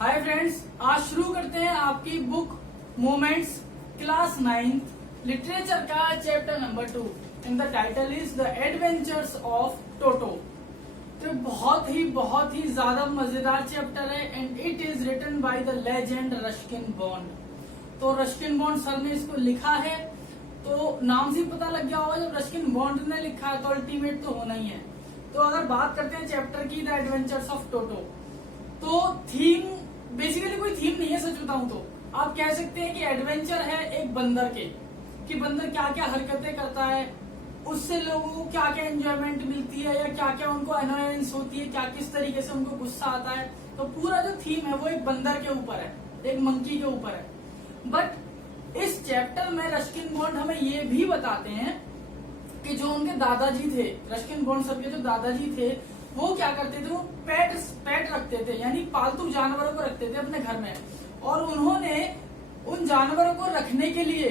Hi friends, आज शुरू करते हैं आपकी बुक मोमेंट्स क्लास 9 लिटरेचर का chapter number 2 and the title is the adventures of Toto. तो बहुत ही ज्यादा मजेदार चैप्टर है and it is written by the legend Ruskin Bond. तो रस्किन बॉन्ड सर ने इसको लिखा है, तो नाम से पता लग गया होगा जब रस्किन बॉन्ड ने लिखा है तो अल्टीमेट तो होना ही है। तो अगर बात करते हैं चैप्टर की द एडवेंचर्स ऑफ टोटो, तो थीम बेसिकली कोई थीम नहीं है। सच बताऊं तो आप कह सकते हैं कि एडवेंचर है एक बंदर के, कि बंदर क्या क्या हरकतें करता है, उससे लोगों को क्या क्या एंजॉयमेंट मिलती है या क्या क्या उनको अनोयंस होती है, क्या किस तरीके से उनको गुस्सा आता है। तो पूरा जो थीम है वो एक बंदर के ऊपर है, एक मंकी के ऊपर है। बट इस चैप्टर में रस्किन बॉन्ड हमें ये भी बताते हैं कि जो उनके दादाजी थे, रस्किन बॉन्ड सर के जो दादाजी थे, वो क्या करते थे, वो पेट रखते थे, यानी पालतू जानवरों को रखते थे अपने घर में। और उन्होंने उन जानवरों को रखने के लिए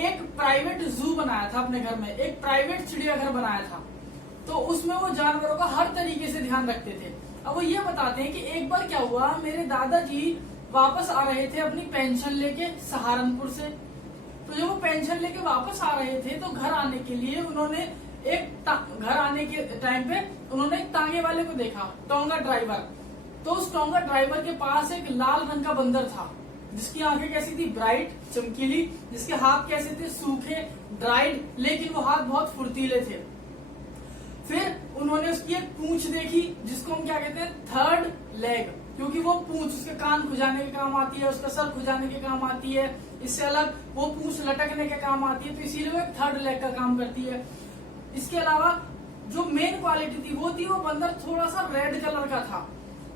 एक प्राइवेट जू बनाया था अपने घर में, एक प्राइवेट चिड़ियाघर बनाया था। तो उसमें वो जानवरों का हर तरीके से ध्यान रखते थे। अब वो ये बताते हैं कि एक बार क्या हुआ, मेरे दादाजी वापस आ रहे थे अपनी पेंशन लेके सहारनपुर से। तो जब वो पेंशन लेके वापस आ रहे थे तो घर आने के लिए उन्होंने घर आने के टाइम पे उन्होंने एक तांगे वाले को देखा, टोंगा ड्राइवर। तो उस टोंगा ड्राइवर के पास एक लाल रंग का बंदर था, जिसकी आंखें कैसी थी, ब्राइट चमकीली, जिसके हाथ कैसे थे, सूखे ड्राइड, लेकिन वो हाथ बहुत फुर्तीले थे। फिर उन्होंने उसकी एक पूंछ देखी, जिसको हम क्या कहते हैं, थर्ड लेग, क्योंकि वो पूंछ उसके कान खुजाने के काम आती है, उसका सर खुजाने के काम आती है। इससे अलग वो पूंछ लटकने के काम आती है, तो इसीलिए वो एक थर्ड लेग का काम करती है। इसके अलावा जो मेन क्वालिटी थी वो थी, वो बंदर थोड़ा सा रेड कलर का था।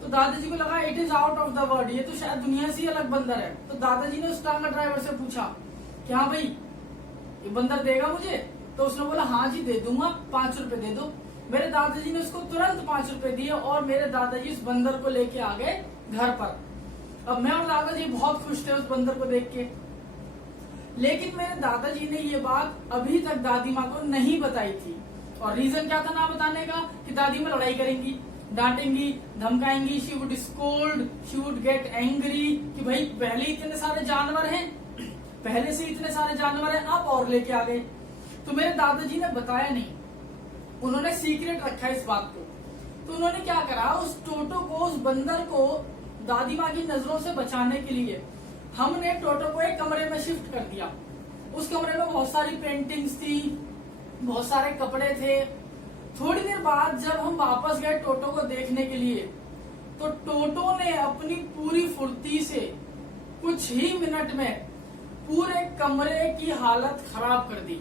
तो दादाजी को लगा it is out of the world, ये तो शायद दुनिया से ही अलग बंदर है। तो दादाजी ने उस टांगा ड्राइवर से पूछा कि हाँ भाई, ये बंदर देगा मुझे? तो उसने बोला हाँ जी दे दूंगा, 5 रुपए दे दो। मेरे दादाजी ने उसको तुरंत 5 रुपए दिए और मेरे दादाजी उस बंदर को लेके आ गए घर पर। अब मैं और दादाजी बहुत खुश थे उस बंदर को देख के, लेकिन मेरे दादाजी ने ये बात अभी तक दादी माँ को नहीं बताई थी। और रीजन क्या था ना बताने का, कि दादी माँ लड़ाई करेंगी, डांटेंगी, धमकाएंगी, she would scold, she would get angry, कि भाई पहले इतने सारे जानवर हैं, पहले से इतने सारे जानवर हैं, आप और लेके आ गए। तो मेरे दादाजी ने बताया नहीं, उन्होंने सीक्रेट रखा इस बात को। तो उन्होंने क्या करा, उस टोटो को, उस बंदर को दादी माँ की नजरों से बचाने के लिए हमने टोटो को एक कमरे में शिफ्ट कर दिया। उस कमरे में बहुत सारी पेंटिंग्स थी, बहुत सारे कपड़े थे। थोड़ी देर बाद जब हम वापस गए टोटो को देखने के लिए, तो टोटो ने अपनी पूरी फुर्ती से कुछ ही मिनट में पूरे कमरे की हालत खराब कर दी।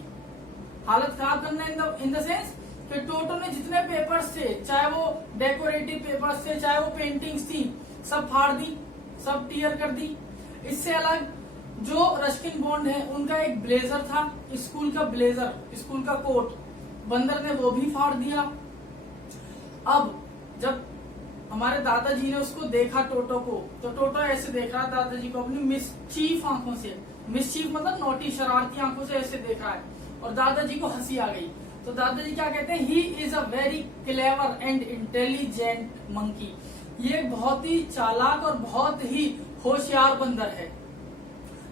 हालत खराब करना इन द सेंस कि टोटो ने जितने पेपर्स थे, चाहे वो डेकोरेटिव पेपर्स थे, चाहे वो पेंटिंग्स थी, सब फाड़ दी, सब टीयर कर दी। इससे अलग जो रस्किन बॉन्ड है, उनका एक ब्लेजर था, स्कूल का ब्लेजर, स्कूल का कोट, बंदर ने वो भी फाड़ दिया। अब जब हमारे दादाजी ने उसको देखा टोटो को, तो टोटो ऐसे देख रहा दादाजी को अपनी मिसचीफ आंखों से, मिसचीफ मतलब नोटी शरारती आंखों से ऐसे देख रहा है, और दादाजी को हंसी आ गई। तो दादाजी क्या कहते हैं, he is a very clever and intelligent monkey, ये बहुत ही चालाक और बहुत ही होशियार बंदर है।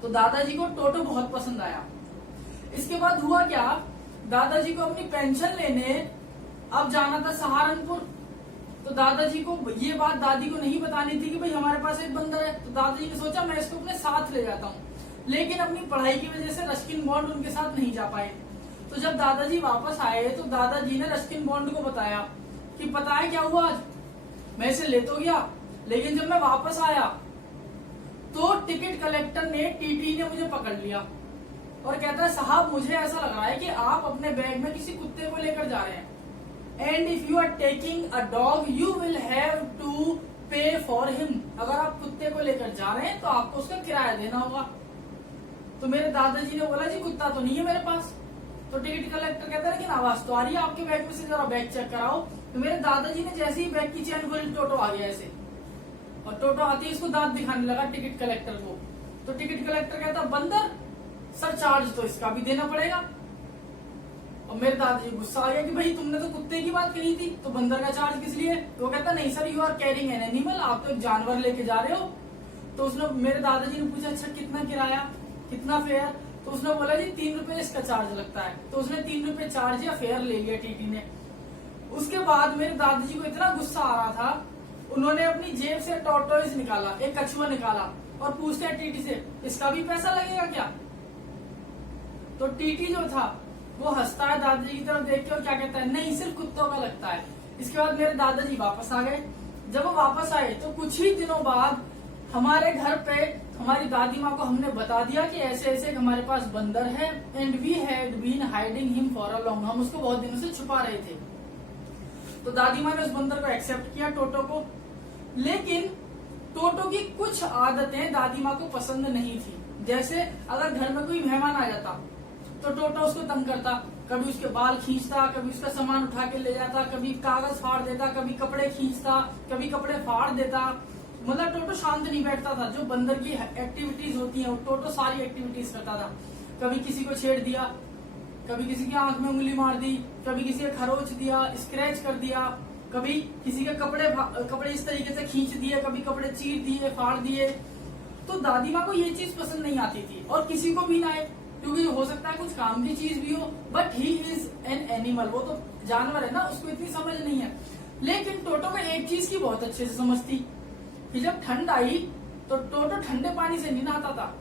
तो दादाजी को टोटो बहुत पसंद आया। इसके बाद हुआ क्या, दादाजी को अपनी पेंशन लेने अब जाना था सहारनपुर। तो दादाजी को ये बात दादी को नहीं बतानी थी कि भाई हमारे पास एक बंदर है। तो दादाजी ने सोचा मैं इसको अपने साथ ले जाता हूँ, लेकिन अपनी पढ़ाई की वजह से रस्किन बॉन्ड उनके साथ नहीं जा पाए। तो जब दादाजी वापस आए तो दादाजी ने रस्किन बॉन्ड को बताया कि पता है क्या हुआ, आज मैं इसे ले तो गया, लेकिन जब मैं वापस आया तो टिकट कलेक्टर ने, टीटी ने मुझे पकड़ लिया और कहता है साहब मुझे ऐसा लग रहा है कि आप अपने बैग में किसी कुत्ते को लेकर जा रहे हैं, and if you are taking a dog you will have to pay for him. अगर आप कुत्ते को लेकर जा रहे हैं तो आपको उसका किराया देना होगा। तो मेरे दादाजी ने बोला जी कुत्ता तो नहीं है मेरे पास। तो टिकट कलेक्टर कहता है लेकिन आवाज तो आ रही है आपके बैग में से, जरा बैग चेक कराओ। तो मेरे दादाजी ने जैसे ही बैग की चैन खोली, टोटो आ गया ऐसे, और टोटो आती है इसको दांत दिखाने लगा टिकट कलेक्टर को। तो टिकट कलेक्टर कहता बंदर, सर चार्ज तो इसका भी देना पड़ेगा। और मेरे दादाजी गुस्सा आ गया कि भाई तुमने तो कुत्ते की बात कही थी, तो बंदर का चार्ज किस लिए? तो वो कहता नहीं sir, you are carrying an animal, आप तो एक जानवर लेके जा रहे हो। तो उसने, मेरे दादाजी ने पूछा अच्छा कितना किराया, कितना फेयर? तो उसने बोला जी 3 रुपए इसका चार्ज लगता है। तो उसने 3 रुपए चार्ज या फेयर ले लिया टीटी ने। उसके बाद मेरे दादाजी को इतना गुस्सा आ रहा था, उन्होंने अपनी जेब से टॉर्टोइज निकाला, एक कछुआ निकाला और पूछते हैं टीटी से इसका भी पैसा लगेगा क्या? तो टीटी जो था वो हंसता है दादाजी की तरफ देख के और क्या कहता है, नहीं सिर्फ कुत्तों का लगता है। इसके बाद मेरे दादाजी वापस आ गए। जब वो वापस आए तो कुछ ही दिनों बाद हमारे घर पे हमारी दादी माँ को हमने बता दिया कि ऐसे ऐसे हमारे पास बंदर है, and we had been hiding him for a long, हम उसको बहुत दिनों से छुपा रहे थे। तो दादी माँ ने उस बंदर को एक्सेप्ट किया, टोटो को। लेकिन टोटो की कुछ आदतें दादी माँ को पसंद नहीं थी। जैसे अगर घर में कोई मेहमान आ जाता तो टोटो उसको तंग करता, कभी उसके बाल खींचता, कभी उसका सामान उठा के ले जाता, कभी कागज फाड़ देता, कभी कपड़े खींचता, कभी कपड़े फाड़ देता। मतलब टोटो शांत नहीं बैठता था। जो बंदर की एक्टिविटीज होती हैं वो टोटो सारी एक्टिविटीज करता था। कभी किसी को छेड़ दिया, कभी किसी की आंख में उंगली मार दी, कभी किसी का खरोच दिया, स्क्रैच कर दिया, कभी किसी के कपड़े इस तरीके से खींच दिए, कभी कपड़े चीर दिए, फाड़ दिए। तो दादी माँ को ये चीज पसंद नहीं आती थी और किसी को भी ना आए, क्योंकि हो सकता है कुछ काम की चीज भी हो, but he is an animal, वो तो जानवर है ना, उसको इतनी समझ नहीं है। लेकिन टोटो को एक चीज की बहुत अच्छे से समझ थी कि जब ठंड आई तो टोटो ठंडे पानी से नहीं नहाता था।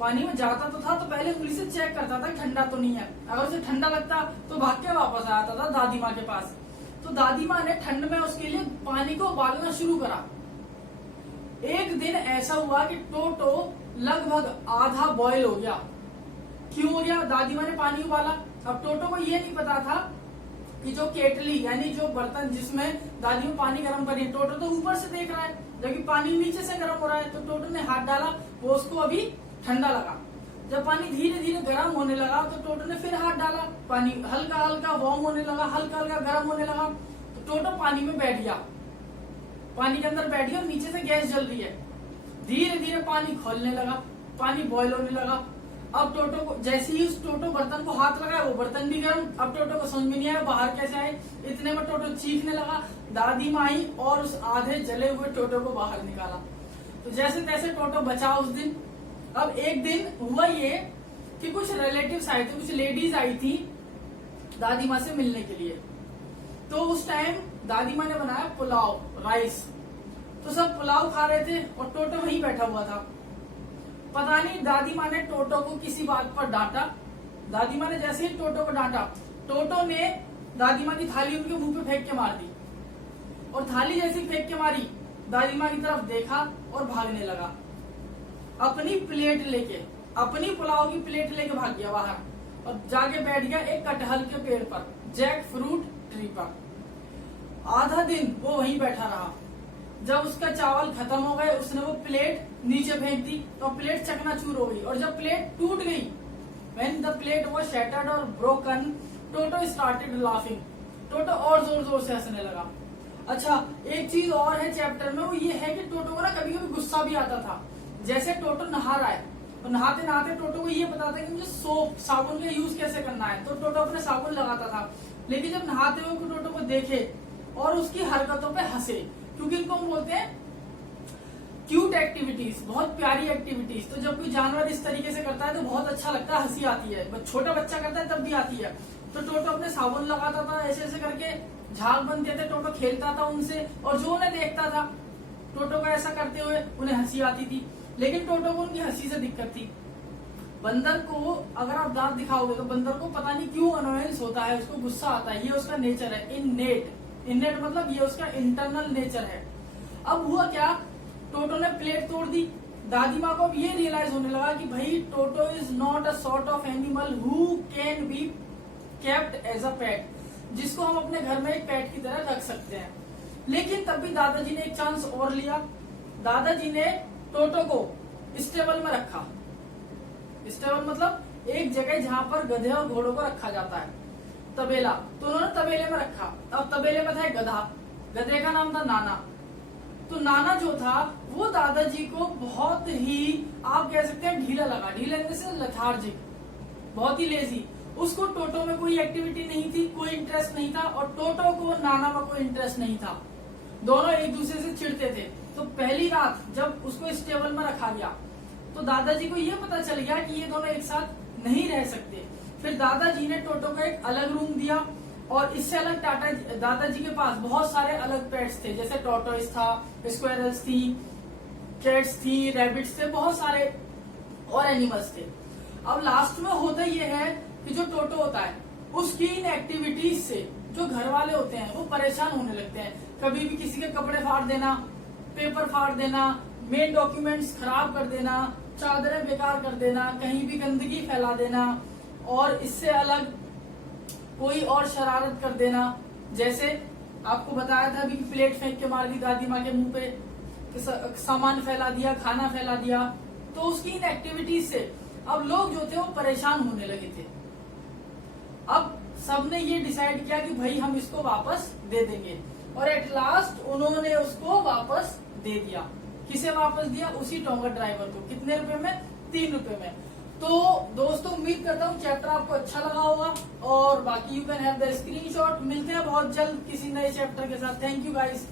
पानी में जाता तो था तो पहले उंगली से चेक करता था कि ठंडा तो नहीं है। अगर उसे ठंडा लगता तो भाग के वापस आता था दादी माँ के पास। तो दादी माँ ने ठंड में उसके लिए पानी को उबालना शुरू करा। एक दिन ऐसा हुआ कि टोटो लगभग आधा बॉयल हो गया। क्यों हो गया? दादी माँ ने पानी उबाला। अब टोटो को ये नहीं पता था कि जो केटली यानी जो बर्तन जिसमें दादी में पानी गर्म कर रही है, टोटो तो ऊपर से देख रहा है, जबकि पानी नीचे से गर्म हो रहा है। तो टोटो ने हाथ डाला, वो उसको अभी ठंडा लगा। जब पानी धीरे धीरे गर्म होने लगा तो टोटो ने फिर हाथ डाला, पानी हल्का हल्का वार्म होने लगा, हल्का हल्का गर्म होने लगा। तो टोटो पानी में बैठ गया, पानी के अंदर बैठ गया, नीचे से गैस जल रही है। धीरे धीरे पानी खोलने लगा, पानी बॉयल होने लगा। अब टोटो को जैसे ही उस टोटो बर्तन को हाथ लगाया वो बर्तन भी गर्म। अब टोटो को समझ में नहीं आया बाहर कैसे आए। इतने में टोटो चीखने लगा। दादी माँ आई और उस आधे जले हुए टोटो को बाहर निकाला। तो जैसे तैसे टोटो बचा उस दिन। अब एक दिन हुआ ये कि कुछ रिलेटिव्स आए थे, कुछ लेडीज आई थी दादी माँ से मिलने के लिए। तो उस टाइम दादी माँ ने बनाया पुलाव, राइस। तो सब पुलाव खा रहे थे और टोटो वहीं बैठा हुआ था। पता नहीं दादी माँ ने टोटो को किसी बात पर डांटा। दादी माँ ने जैसे ही टोटो को डांटा, टोटो ने दादी माँ की थाली उनके मुंह पे फेंक के मार दी। और थाली जैसी फेंक के मारी, दादी माँ की तरफ देखा और भागने लगा। अपनी प्लेट लेके, अपनी पुलाव की प्लेट लेके भाग गया बाहर और जाके बैठ गया एक कटहल के पेड़ पर, जैक फ्रूट ट्री पर। आधा दिन वो वहीं बैठा रहा। जब उसका चावल खत्म हो गए, उसने वो प्लेट नीचे फेंक दी तो प्लेट चकनाचूर हो गई। और जब प्लेट टूट गई, when the plate was shattered or broken, toto started laughing. टोटो और जोर जोर से हंसने लगा। अच्छा, एक चीज और है चैप्टर में, वो ये है कि टोटो को ना कभी कभी गुस्सा भी आता था। जैसे टोटो नहा रहा है और नहाते नहाते टोटो को ये पता था कि मुझे सोप, साबुन का यूज कैसे करना है, तो टोटो अपने साबुन लगाता था। लेकिन जब नहाते हुए टोटो को देखे और उसकी हरकतों पे हंसे, क्योंकि इनको हम बोलते हैं क्यूट एक्टिविटीज, बहुत प्यारी एक्टिविटीज। तो जब कोई जानवर इस तरीके से करता है तो बहुत अच्छा लगता है, हंसी आती है। छोटा बच्चा करता है तब भी आती है। तो टोटो अपने साबुन लगाता था, ऐसे ऐसे करके झाग बनते थे, टोटो खेलता था उनसे और जो उन्हें देखता था टोटो को ऐसा करते हुए उन्हें हंसी आती थी। लेकिन टोटो को उनकी हंसी से दिक्कत थी। बंदर को अगर आप दांत दिखाओगे तो बंदर को पता नहीं क्यों अनोयंस होता है, उसको गुस्सा आता है। ये उसका नेचर है, इननेट मतलब ये उसका इंटरनल नेचर है। अब हुआ क्या, टोटो ने प्लेट तोड़ दी। दादी माँ को अब ये रियलाइज होने लगा कि भाई Toto is not a sort of animal who can be kept as a pet, जिसको हम अपने घर में एक पेट की तरह रख सकते हैं। लेकिन तब भी दादाजी ने एक चांस और लिया। दादाजी ने टोटो को स्टेबल में रखा। स्टेबल मतलब एक जगह जहाँ पर गधे और घोड़ों को रखा जाता है, तबेला। तो उन्होंने तबेले में रखा। अब तबेले में था एक गधा, गधे का नाम था नाना। तो नाना जो था वो दादाजी को बहुत ही, आप कह सकते हैं ढीला लगा। ढीला से लेथार्जिक, बहुत ही लेजी। उसको टोटो में कोई एक्टिविटी नहीं थी, कोई इंटरेस्ट नहीं था, और टोटो को नाना में कोई इंटरेस्ट नहीं था। दोनों एक दूसरे से चिढ़ते थे। तो पहली रात जब उसको इस टेबल में रखा गया तो दादाजी को ये पता चल गया कि ये दोनों एक साथ नहीं रह सकते। फिर दादाजी ने टोटो को एक अलग रूम दिया, और इससे अलग दादाजी के पास बहुत सारे अलग पेट्स थे, जैसे टॉर्टोइस था, स्क्वेरल्स थी, कैट्स थी, रैबिट्स थे, बहुत सारे और एनिमल्स थे। अब लास्ट में होता ये है कि जो टोटो होता है उसकी इन एक्टिविटीज से जो घर वाले होते हैं वो परेशान होने लगते हैं। कभी भी किसी के कपड़े फाड़ देना, पेपर फाड़ देना, मेन डॉक्यूमेंट्स खराब कर देना, चादरें बेकार कर देना, कहीं भी गंदगी फैला देना, और इससे अलग कोई और शरारत कर देना। जैसे आपको बताया था अभी कि प्लेट फेंक के मार दी दादी माँ के मुंह पे, सामान फैला दिया, खाना फैला दिया। तो उसकी इन एक्टिविटीज से अब लोग जो थे वो परेशान होने लगे थे। अब सबने ये डिसाइड किया कि भाई हम इसको वापस दे देंगे, और एट लास्ट उन्होंने उसको वापस दे दिया। किसे वापस दिया? उसी टोंगर ड्राइवर को। कितने रुपए में? 3 रुपए में। तो दोस्तों उम्मीद करता हूँ चैप्टर आपको अच्छा लगा होगा, और बाकी you can have the screenshot. मिलते हैं बहुत जल्द किसी नए चैप्टर के साथ। Thank you guys.